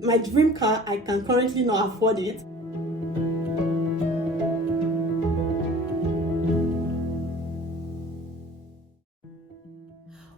my dream car, I can currently not afford it.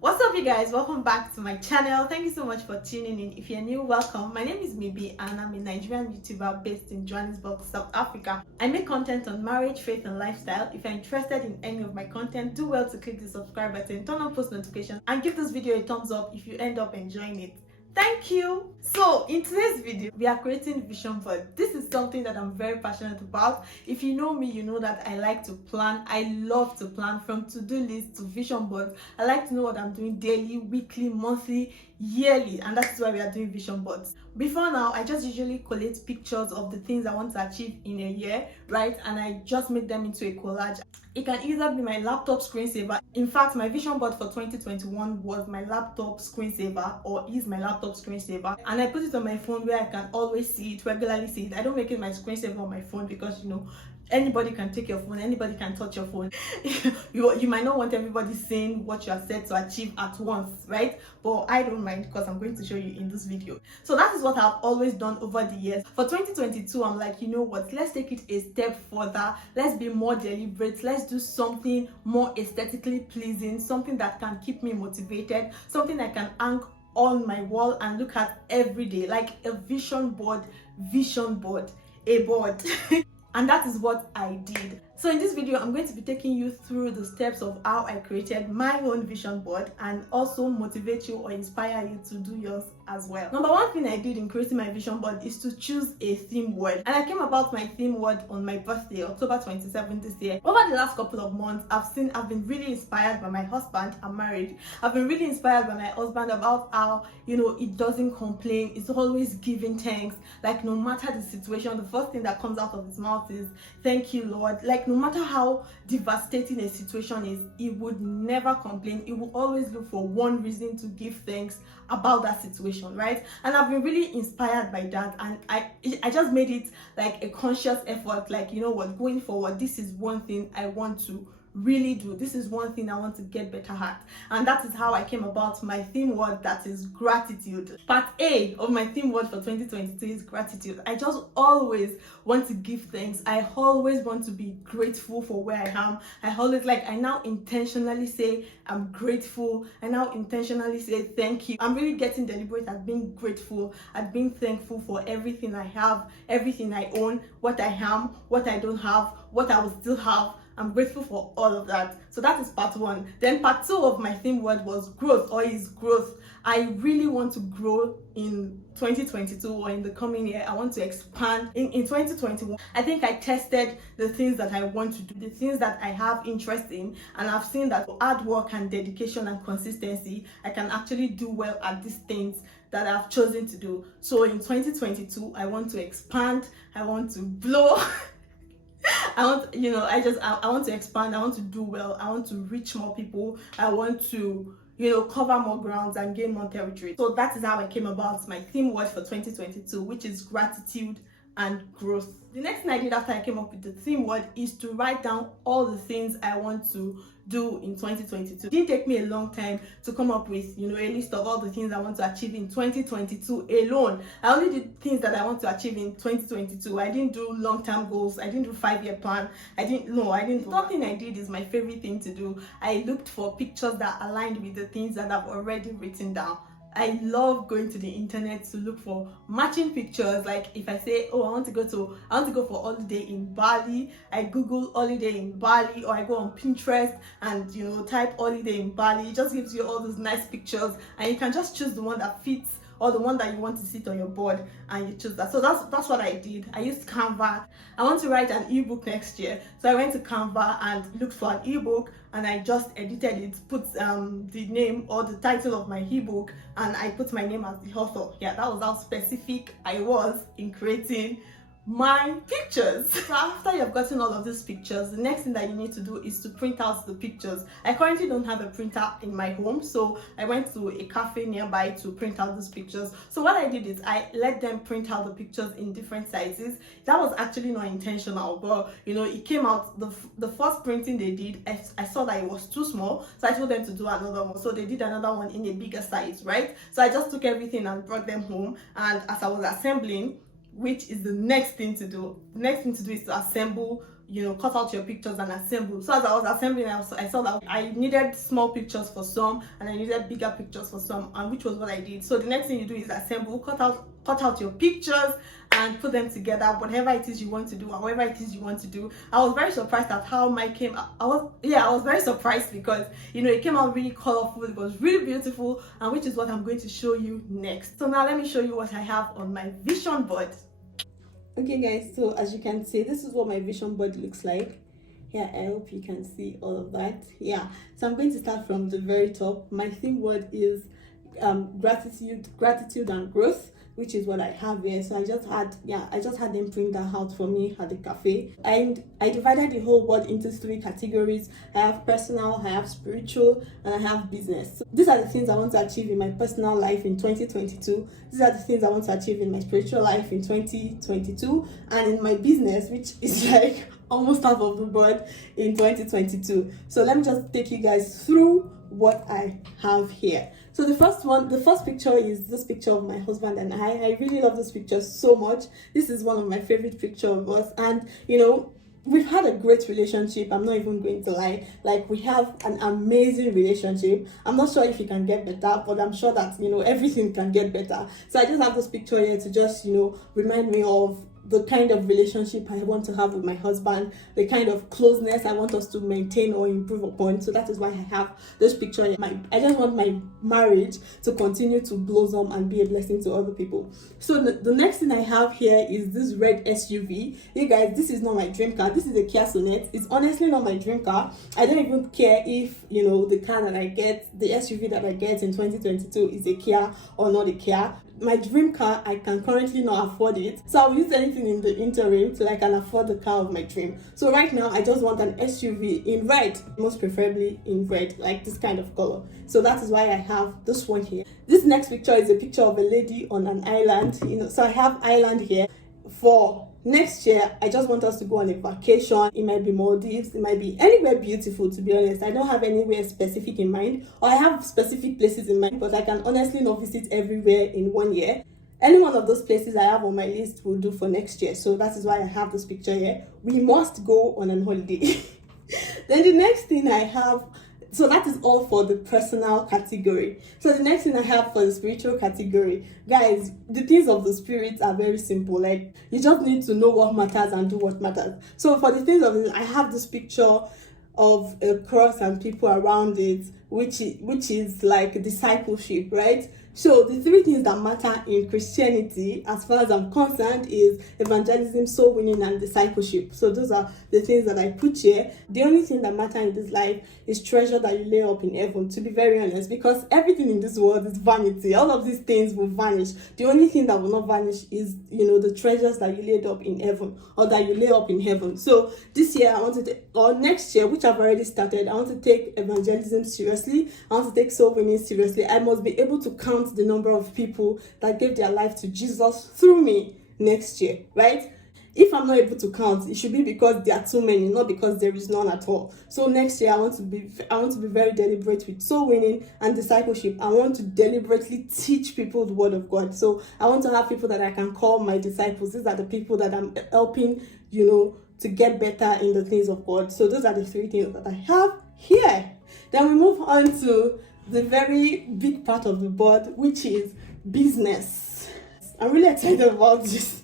What's up, you guys? Welcome back to my channel. Thank you so much for tuning in. If you're new, welcome. My name is Mibi and I'm a Nigerian YouTuber based in Johannesburg, South Africa. I make content on marriage, faith and lifestyle. If you're interested in any of my content, do well to click the subscribe button, turn on post notifications and give this video a thumbs up if you end up enjoying it. Thank you. So in today's video, we are creating vision board. This is something that I'm very passionate about. If you know me, you know that I like to plan. I love to plan, from to-do list to vision boards. I like to know what I'm doing daily, weekly, monthly, yearly, and that's why we are doing vision boards. Before now, I just usually collate pictures of the things I want to achieve in a year, right? And I just make them into a collage. It can either be my laptop screensaver. In fact, my vision board for 2021 was my laptop screensaver, or is my laptop screensaver, and I put it on my phone where I can always see it, regularly see it. I don't make it my screensaver on my phone because, you know, anybody can take your phone, anybody can touch your phone. you might not want everybody seeing what you are set to achieve at once, right? But I don't mind because I'm going to show you in this video. So that is what I've always done over the years. For 2022, I'm like, you know what, let's take it a step further. Let's be more deliberate. Let's do something more aesthetically pleasing, something that can keep me motivated, something I can hang on my wall and look at every day, like a vision board, a board. And that is what I did. So in this video, I'm going to be taking you through the steps of how I created my own vision board and also motivate you or inspire you to do yours as well. Number one thing I did in creating my vision board is to choose a theme word. And I came about my theme word on my birthday, October 27th this year. Over the last couple of months, I've been really inspired by my husband. I'm married. I've been really inspired by my husband about how, you know, it doesn't complain. It's always giving thanks. Like, no matter the situation, the first thing that comes out of his mouth is, "Thank you, Lord." Like, no matter how devastating a situation is, he would never complain. He will always look for one reason to give thanks about that situation, right? And I've been really inspired by that, and I just made it like a conscious effort, like, you know what, going forward, this is one thing I want to really do. This is one thing I want to get better at. And that is how I came about my theme word, that is gratitude. Part A of my theme word for 2022 is gratitude. I just always want to give thanks. I always want to be grateful for where I am. I now intentionally say I'm grateful. I now intentionally say thank you. I'm really getting deliberate at being grateful, at being thankful for everything I have, everything I own, what I am, what I don't have, what I will still have. I'm grateful for all of that. So that is part one. Then part two of my theme word was growth, or is growth. I really want to grow in 2022 or in the coming year. I want to expand. In 2021, I think I tested the things that I want to do, the things that I have interest in, and I've seen that hard work and dedication and consistency, I can actually do well at these things that I've chosen to do. So in 2022, I want to expand. I want to blow. I want to expand. I want to do well. I want to reach more people. I want to, you know, cover more grounds and gain more territory. So that is how I came about my theme word for 2022, which is gratitude and growth. The next thing I did after I came up with the theme word is to write down all the things I want to do in 2022. It didn't take me a long time to come up with, you know, a list of all the things I want to achieve in 2022 alone. I only did things that I want to achieve in 2022. I didn't do long-term goals. I didn't do 5-year plan. I didn't. The third thing I did is my favorite thing to do. I looked for pictures that aligned with the things that I've already written down. I love going to the internet to look for matching pictures. Like, if I say, oh, I want to go for holiday in Bali, I Google holiday in Bali, or I go on Pinterest and, you know, type holiday in Bali. It just gives you all those nice pictures, and you can just choose the one that fits, or the one that you want to sit on your board, and you choose that. So that's what I did. I used Canva. I want to write an ebook next year, so I went to Canva and looked for an ebook, and I just edited it, put the name or the title of my ebook, and I put my name as the author. Yeah, that was how specific I was in creating my pictures. So after you've gotten all of these pictures, the next thing that you need to do is to print out the pictures. I currently don't have a printer in my home, so I went to a cafe nearby to print out these pictures. So what I did is I let them print out the pictures in different sizes. That was actually not intentional, but you know, it came out. The first printing they did, I saw that it was too small, so I told them to do another one. So they did another one in a bigger size, right? So I just took everything and brought them home, and as I was assembling, which is the next thing to do. The next thing to do is to assemble, you know, cut out your pictures and assemble. So as I was assembling, I saw that I needed small pictures for some and I needed bigger pictures for some, and which was what I did. So the next thing you do is assemble, cut out your pictures and put them together, whatever it is you want to do, however it is you want to do. I was very surprised at how mine came out. I was very surprised because, you know, it came out really colorful, it was really beautiful, and which is what I'm going to show you next. So now let me show you what I have on my vision board. Okay guys, so as you can see, this is what my vision board looks like. Yeah, I hope you can see all of that. Yeah, so I'm going to start from the very top. My theme word is gratitude and growth, which is what I have here. So I just had them print that out for me at the cafe, and I divided the whole word into 3 categories. I have personal, I have spiritual, and I have business. So these are the things I want to achieve in my personal life in 2022. These are the things I want to achieve in my spiritual life in 2022, and in my business, which is like almost half of the board, in 2022. So let me just take you guys through what I have here. So the first picture is this picture of my husband and I really love this picture so much. This is one of my favorite pictures of us, and you know, we've had a great relationship. I'm not even going to lie. Like, we have an amazing relationship. I'm not sure if it can get better, but I'm sure that, you know, everything can get better. So I just have this picture here to just, you know, remind me of the kind of relationship I want to have with my husband, the kind of closeness I want us to maintain or improve upon. So that is why I have this picture here. I just want my marriage to continue to blossom and be a blessing to other people. So the next thing I have here is this red SUV. You guys, this is not my dream car. This is a Kia Sonet. It's honestly not my dream car. I don't even care if, you know, the car that I get, the SUV that I get in 2022 is a Kia or not a Kia. My dream car, I can currently not afford it, so I'll use anything in the interim till I can afford the car of my dream. So right now I just want an SUV in red, most preferably in red, like this kind of color. So that is why I have this one here. This next picture is a picture of a lady on an island, you know, so I have island here. For next year, I just want us to go on a vacation. It might be Maldives, it might be anywhere beautiful, to be honest. I don't have anywhere specific in mind, or I have specific places in mind, but I can honestly not visit everywhere in 1 year. Any one of those places I have on my list will do for next year. So that is why I have this picture here. We must go on an holiday. Then the next thing I have, so that is all for the personal category. So the next thing I have for the spiritual category, guys, the things of the spirit are very simple. Like, you just need to know what matters and do what matters. So for the things of it, I have this picture of a cross and people around it, which is like discipleship, right? So the 3 things that matter in Christianity, as far as I'm concerned, is evangelism, soul winning, and discipleship. So those are the things that I put here. The only thing that matters in this life is treasure that you lay up in heaven, to be very honest, because everything in this world is vanity. All of these things will vanish. The only thing that will not vanish is, you know, the treasures that you laid up in heaven, or that you lay up in heaven. So this year or next year, which I've already started, I want to take evangelism seriously. I want to take soul winning seriously. I must be able to count the number of people that gave their life to Jesus through me next year, right? If I'm not able to count, it should be because there are too many, not because there is none at all. So next year I want to be very deliberate with soul winning and discipleship. I want to deliberately teach people the word of God. So I want to have people that I can call my disciples. These are the people that I'm helping, you know, to get better in the things of God. So those are the 3 things that I have here. Then we move on to the very big part of the board, which is business. I'm really excited about this.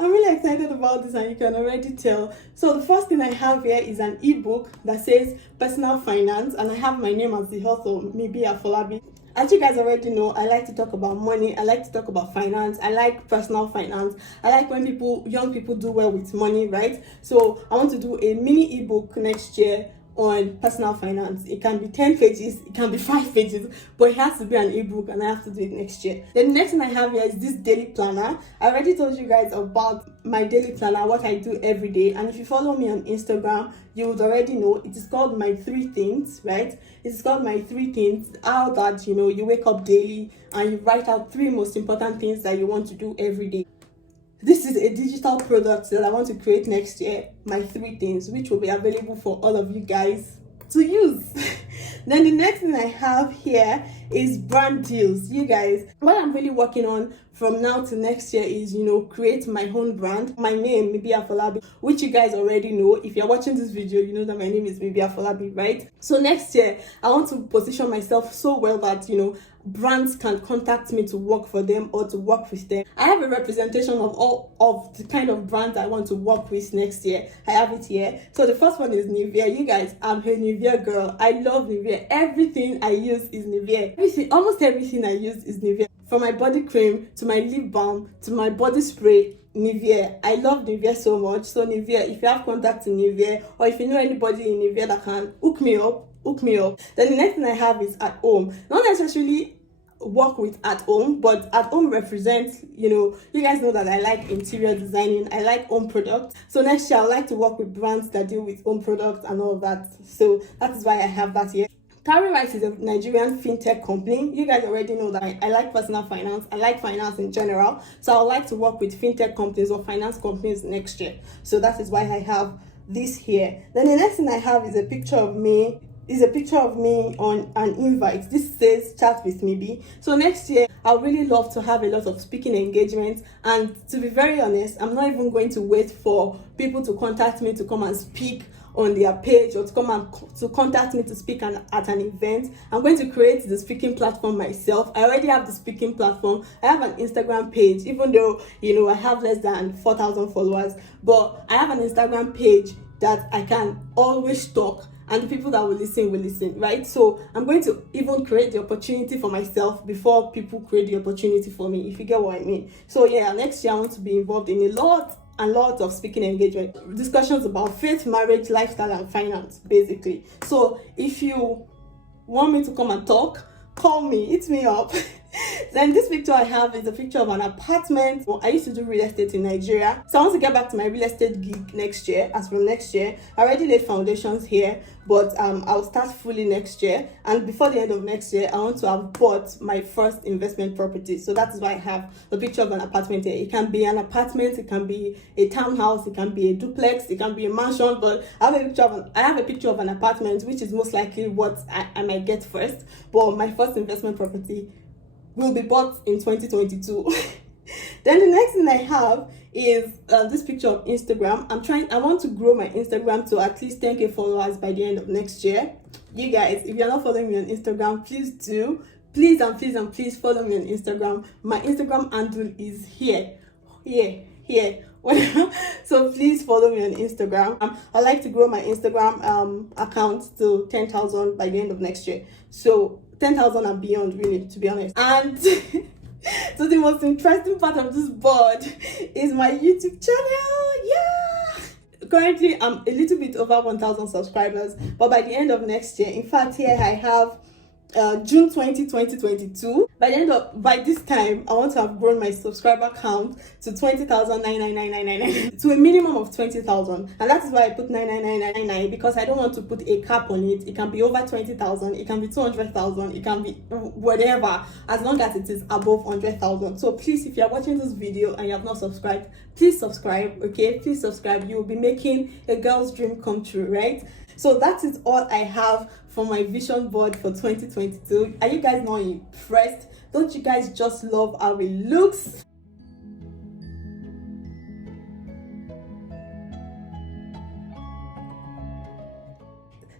I'm really excited about this, and you can already tell. So the first thing I have here is an ebook that says personal finance, and I have my name as the author, mibiafolabi. As you guys already know, I like to talk about money. I like to talk about finance. I like personal finance. I like when young people do well with money, right? So I want to do a mini ebook next year on personal finance. It can be 10 pages, it can be 5 pages, but it has to be an ebook, and I have to do it next year. Then the next thing I have here is this daily planner. I already told you guys about my daily planner, what I do every day, and if you follow me on Instagram, you would already know it is called my 3 things, right? It's called my 3 things, how that you wake up daily and you write out 3 most important things that you want to do every day. This is a digital product that I want to create next year, my 3 things, which will be available for all of you guys to use. Then the next thing I have here is brand deals. You guys, what I'm really working on from now to next year is, create my own brand. My name, mibiafolabi, which you guys already know. If you're watching this video, you know that my name is mibiafolabi, right? So next year, I want to position myself so well that, brands can contact me to work for them or to work with them. I have a representation of all of the kind of brands I want to work with next year. I have it here. So the first one is Nivea. You guys, I'm a Nivea girl. I love Nivea. Everything I use is Nivea. Almost everything I use is Nivea. From my body cream to my lip balm to my body spray, Nivea. I love Nivea so much. So Nivea, if you have contact in Nivea, or if you know anybody in Nivea that can hook me up. Then the next thing I have is at home. Not necessarily work with at home, but at home represents, you guys know that I like interior designing, I like home products. So next year I would like to work with brands that deal with home products and all of that. So that is why I have that here. Carry Rice is a Nigerian fintech company. You guys already know that I like personal finance. I like finance in general. So I would like to work with fintech companies or finance companies next year. So that is why I have this here. Then the next thing I have is a picture of me. On an invite. This says chat with Mibi. So next year I really love to have a lot of speaking engagements, and to be very honest, I'm not even going to wait for people to contact me to come and speak on their page or to contact me to speak at an event. I'm going to create the speaking platform myself. I already have the speaking platform. I have an Instagram page, even though I have less than 4,000 followers, but I have an Instagram page that I can always talk, and the people that will listen, right? So I'm going to even create the opportunity for myself before people create the opportunity for me, if you get what I mean. So yeah, next year I want to be involved in a lot of speaking engagement, discussions about faith, marriage, lifestyle, and finance, basically. So if you want me to come and talk, call me, hit me up. Then this picture I have is a picture of an apartment. I used to do real estate in Nigeria, so I want to get back to my real estate gig next year. As from next year, I already laid foundations here, but I'll start fully next year, and before the end of next year I want to have bought my first investment property. So that is why I have a picture of an apartment here. It can be an apartment, it can be a townhouse, it can be a duplex, it can be a mansion, but I have a picture of an apartment, which is most likely what I might get first. But my first investment property will be bought in 2022. Then the next thing I have is this picture of Instagram. I want to grow my Instagram to at least 10k followers by the end of next year. You guys, if you're not following me on Instagram, please do. Please follow me on Instagram. My Instagram handle is here. So please follow me on Instagram. I like to grow my Instagram account to 10,000 by the end of next year. So 10,000 and beyond, really, to be honest. And so the most interesting part of this board is my YouTube channel. Yeah, currently I'm a little bit over 1,000 subscribers, but by the end of next year, in fact, here I have June 2022. By this time I want to have grown my subscriber count to 20,99999 to a minimum of 20,000, and that is why I put 99999, because I don't want to put a cap on it. It can be over 20,000, it can be 200,000, it can be whatever, as long as it is above 100,000. So please, if you are watching this video and you have not subscribed, please subscribe. Okay, please subscribe. You will be making a girl's dream come true, right? So that is all I have for my vision board for 2022. Are you guys not impressed? Don't you guys just love how it looks?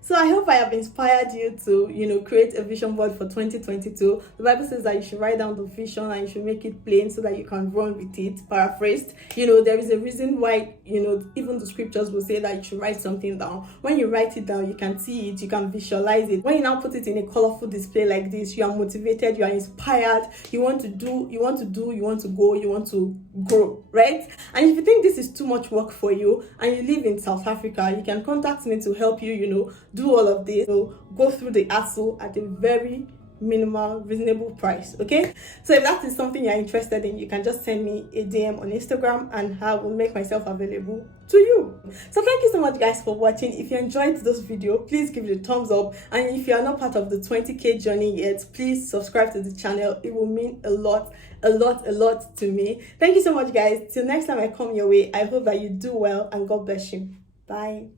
So I hope I have inspired you to, create a vision board for 2022. The Bible says that you should write down the vision and you should make it plain so that you can run with it. Paraphrased. There is a reason why, even the scriptures will say that you should write something down. When you write it down, you can see it, you can visualize it. When you now put it in a colorful display like this, you are motivated, you are inspired, you want to go, you want to grow, right? And if you think this is too much work for you and you live in South Africa, you can contact me to help you, do all of this, so go through the hassle at a very minimal, reasonable price. Okay, so if that is something you're interested in, you can just send me a DM on Instagram and I will make myself available to you. So thank you so much, guys, for watching. If you enjoyed this video, please give it a thumbs up, and if you are not part of the 20k journey yet, please subscribe to the channel. It will mean a lot to me. Thank you so much, guys. Till next time I come your way, I hope that you do well and God bless you. Bye.